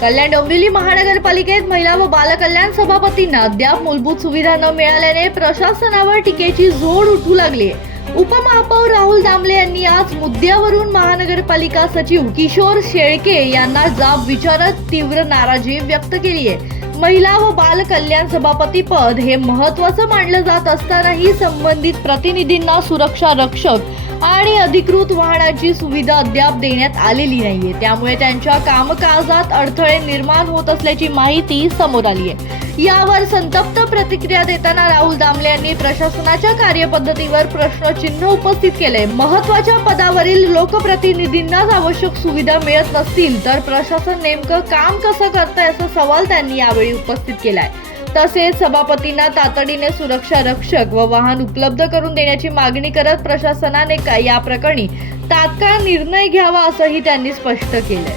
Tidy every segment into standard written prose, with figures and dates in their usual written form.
कल्याण डोंबिवली महानगरपालिकेत महिला व बालकल्याण सभापतींना अद्याप मूलभूत सुविधा न मिळाल्याने प्रशासनावर टीकेची झोड उठू लागली आहे। उपमहापौर राहुल दामले यांनी आज मुद्द्यावरून महानगरपालिका सचिव किशोर शेळके यांना जाब विचारत तीव्र नाराजी व्यक्त केली आहे। महिला व बाल कल्याण सभापती पद हे महत्त्वाचं मानलं जात असतानाही संबंधित प्रतिनिधींना सुरक्षा रक्षक आणि अधिकृत वाहनाची सुविधा अद्याप देण्यात आलेली नाहीये। त्यामुळे त्यांच्या कामकाजात अडथळे निर्माण होत असल्याची माहिती समोर आली आहे। यावर संतप्त प्रतिक्रिया देताना राहुल दामले यांनी प्रशासनाच्या कार्यपद्धतीवर प्रश्नचिन्ह उपस्थित केले। महत्त्वाच्या पदावरील लोकप्रतिनिधींनाच आवश्यक सुविधा मिळत नसतील तर प्रशासन नेमकं काम कसं करतंय असा सवाल त्यांनी यावेळी उपस्थित केलाय। तसेच सभापतींना तातडीने सुरक्षा रक्षक व वाहन उपलब्ध करून देण्याची मागणी करत प्रशासनाने या प्रकरणी तात्काळ निर्णय घ्यावा असंही त्यांनी स्पष्ट केलंय।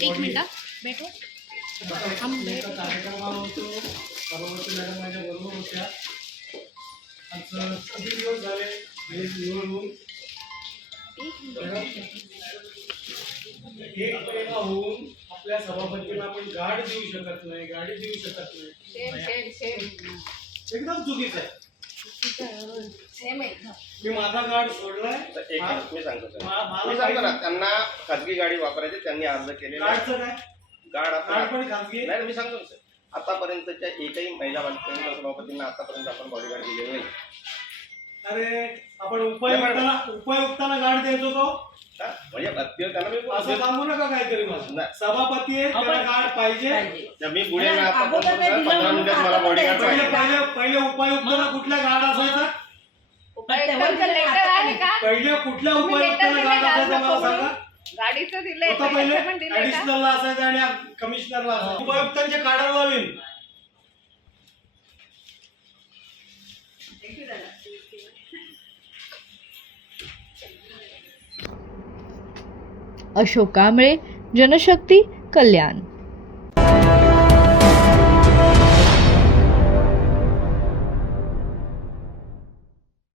एक मिनिट बैठो हम कार्यक्रमाला होतो सभापती मॅडम माझ्या बरोबर होत्या। आज किती दिवस झाले निवडून एक महिना होऊन आपल्या सभापतीला आपण गाडी देऊ शकत नाही। एकदम चुकीचं आहे। मी माझा गाड सोडलाय। मी सांगतो ना त्यांना खाजगी गाडी वापरायची त्यांनी अर्ज केलेला आहे। गाड पण खाजगी नाही मी सांगतो सर आतापर्यंतच्या एकही महिला सभापतींना आतापर्यंत आपण बॉडीगार्ड दिलेली नाही। अरे आपण उपायुक्ताला गाड द्यायचो तो म्हणजे त्यांना मी असं सांगू नका काहीतरी मला सभापती आहे त्याला गाड पाहिजे। मी पुढे 15 मिनिटात मला बॉडीगार्ड पहिले उपायुक्ताला कुठल्या गाड असायचा पहिले कुठल्या उपायुक्ताला गाड असायचा मला सांगा। गाडीचं दिलंय पहिले ऍडिशनलला असायचं आणि कमिशनरला असायचं। उपायुक्तांचे कार्ड लावीन। अशोक कांबळे, जनशक्ती, कल्याण।